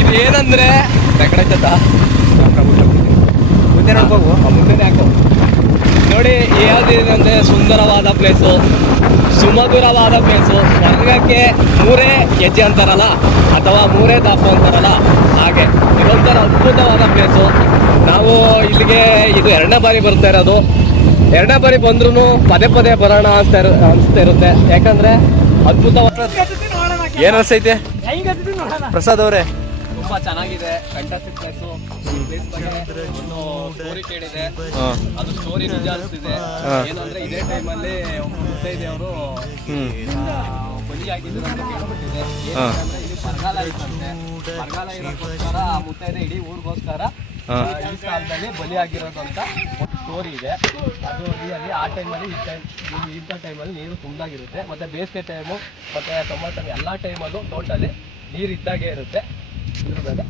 ಇದು ಏನಂದ್ರೆ ಮುಂದೆ ನೋಡ್ಕೋಗು, ಮುಂದೆ ಹಾಕು ನೋಡಿ. ಯಾವುದೇನಂದ್ರೆ ಸುಂದರವಾದ ಪ್ಲೇಸು, ಸುಮಧುರವಾದ ಪ್ಲೇಸು. ಸ್ವರ್ಗಕ್ಕೆ 3 ಹೆಜ್ಜೆ ಅಂತಾರಲ್ಲ, ಅಥವಾ 3 ದಾಪು ಅಂತಾರಲ್ಲ, ಹಾಗೆ ಇದೊಂಥರ ಅದ್ಭುತವಾದ ಪ್ಲೇಸು. ನಾವು ಇಲ್ಲಿಗೆ ಇದು 2ನೇ ಬಾರಿ ಬರ್ತಾ ಇರೋದು. 2ನೇ ಬಾರಿ ಬಂದ್ರೂ ಪದೇ ಪದೇ ಬರೋಣ ಅನಿಸ್ತಾ ಇರುತ್ತೆ. ಯಾಕಂದ್ರೆ ಅದ್ಭುತವಾದ ಏನು ಅನಿಸ್ತೈತೆ ಪ್ರಸಾದ್ ಅವರೇ? ತುಂಬಾ ಚೆನ್ನಾಗಿದೆ, ಫ್ಯಾಂಟಾಸ್ಟಿಕ್ ಪ್ಲೇಸು. ಸ್ಟೋರಿ ಕೇಳಿದೆ, ಅದು ಸ್ಟೋರಿ ನಿಜ ಅನಿಸ್ತಿದೆ. ಏನಂದ್ರೆ ಇದೇ ಟೈಮಲ್ಲಿ ಮುತ್ತೈದೆ ಅವರು ಬಲಿಯಾಗಿದ್ರು ಅಂತ ಕೇಳ್ಬಿಟ್ಟಿದೆ. ಏನಂದ್ರೆ ಇದು ಬರಗಾಲ ಇತ್ತಂತೆ. ಬರಗಾಲ ಇರೋಕ್ಕೋಸ್ಕರ ಮುತ್ತೈದೆ ಇಡೀ ಊರಿಗೋಸ್ಕರ ಈ ಕಾಲದಲ್ಲಿ ಬಲಿಯಾಗಿರೋದು ಅಂತ ಒಂದು ಸ್ಟೋರಿ ಇದೆ. ಅದು ರಿಯಲಿ ಆ ಟೈಮಲ್ಲಿ ಇಂಥ ಟೈಮಲ್ಲಿ ನೀರು ತುಂಬಾಗಿರುತ್ತೆ. ಮತ್ತೆ ಬೇಸಿಗೆ ಟೈಮು ಮತ್ತೆ ಟೊಮಾಟೊ ಎಲ್ಲ ಟೈಮಲ್ಲೂ ಟೋಟಲಿ ನೀರು ಇದ್ದಾಗೆ ಇರುತ್ತೆ. ಇದ್ರ ಮೇಲೆ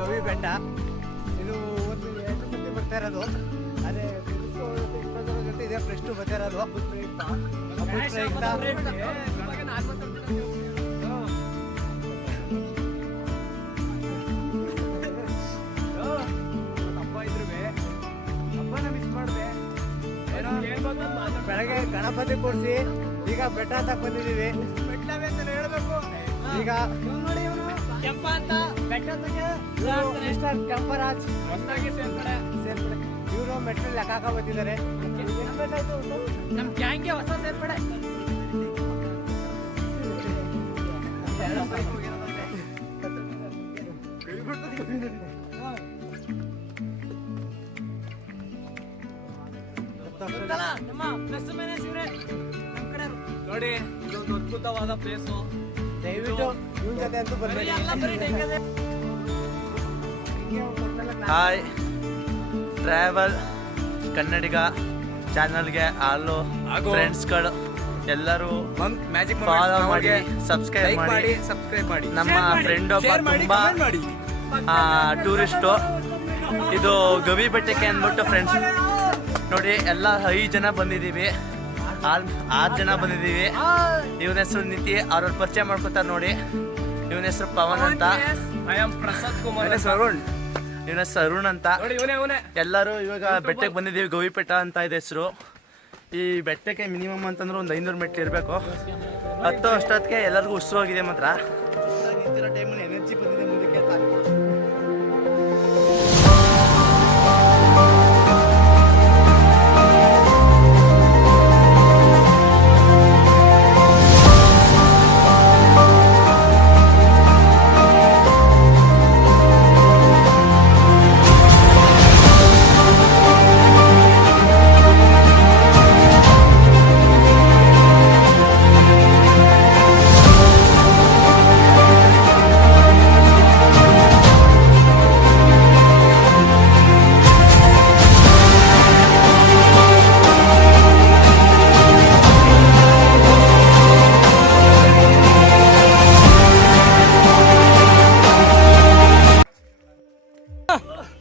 ಗವಿ ಬೆಟ್ಟ ಇದು ಒಂದು 2 ಸತಿ ಬರ್ತಾ ಇರೋದು. ಅದೇ ಜೊತೆ ಇದೇ ಫಸ್ಟ್ ಬರ್ತಾ ಇರೋದು. ಹಬ್ಬದ ಪ್ರಯುಕ್ತ ಹಬ್ಬ ಇದ್ರು ಹಬ್ಬನ ಮಿಸ್ ಮಾಡಿದೆ. ಬೆಳಗ್ಗೆ ಗಣಪತಿ ಕೂರಿಸಿ ಈಗ ಬೆಟ್ಟ ಅಂತ ಬಂದಿದ್ದೀವಿ. ಬೆಟ್ಟವೇ ಅಂತ ಹೇಳ್ಬೇಕು. ಈಗ ನೋಡಿ ಇವರು ಕೆಂಪ ಅಂತ ಬೆಟ್ಟ ಮಿಸ್ಟರ್ ಕೆಂಪರಾಜ್ ಹೊಸದಾಗಿ ಸೇರ್ಪಡೆ. ಇವರು ಮೆಟ್ರಲ್ಲಿ ಲೆಕ್ಕ ಬಂದಿದ್ದಾರೆ. ನಮ್ಮ ಗ್ಯಾಂಗ್ಗೆ ಹೊಸ ಸೇರ್ಪಡೆ. ನೋಡಿ ಇದೊಂದು ಅದ್ಭುತವಾದ ಪ್ಲೇಸು. ದಯವಿಟ್ಟು ಇವ್ರ ಜೊತೆ ಅಂತೂ ಬರ್ಬೇಡಿ. ಹಾಯ್ ಟ್ರಾವೆಲ್ ಕನ್ನಡಿಗ ಚಾನಲ್ಗೆ ಆಲು ಫ್ರೆಂಡ್ಸ್ಗಳು ಎಲ್ಲರೂ ಫಾಲೋ ಮಾಡಿ, ಸಬ್ಸ್ಕ್ರೈಬ್ ಮಾಡಿ. ನಮ್ಮ ಫ್ರೆಂಡ್ ಒಬ್ಬ ತುಂಬಾ ಟೂರಿಸ್ಟು. ಇದು ಗವಿ ಬೆಟ್ಟಕ್ಕೆ ಅಂದ್ಬಿಟ್ಟು ಫ್ರೆಂಡ್ಸ್ ನೋಡಿ ಎಲ್ಲ 5 ಜನ ಬಂದಿದ್ದೀವಿ, 6 ಜನ ಬಂದಿದ್ದೀವಿ. ಇವನ ಹೆಸರು ನಿತಿ, ಅವ್ರವ್ರ ಪರಿಚಯ ಮಾಡ್ಕೊತಾರೆ ನೋಡಿ. ಇವನ ಹೆಸರು ಪವನ್ ಅಂತ, ಪ್ರಸಾದ್ ಕುಮಾರ್, ಇವನ ಸರುಣ್ ಅಂತ. ಎಲ್ಲರೂ ಇವಾಗ ಬೆಟ್ಟಕ್ಕೆ ಬಂದಿದ್ದೀವಿ. ಗವಿ ಬೆಟ್ಟ ಅಂತ ಇದೆ ಹೆಸರು. ಈ ಬೆಟ್ಟಕ್ಕೆ ಮಿನಿಮಮ್ ಅಂತಂದ್ರೆ ಒಂದು 500 ಮೆಟ್ಲು ಇರಬೇಕು. 10 ಅಷ್ಟೊತ್ತಿಗೆ ಎಲ್ಲರಿಗೂ ಉಸಿರು ಹೋಗಿದೆ ಮಾತ್ರ. ಟೈಮಲ್ಲಿ ಎನರ್ಜಿ ಬಂದಿದೆ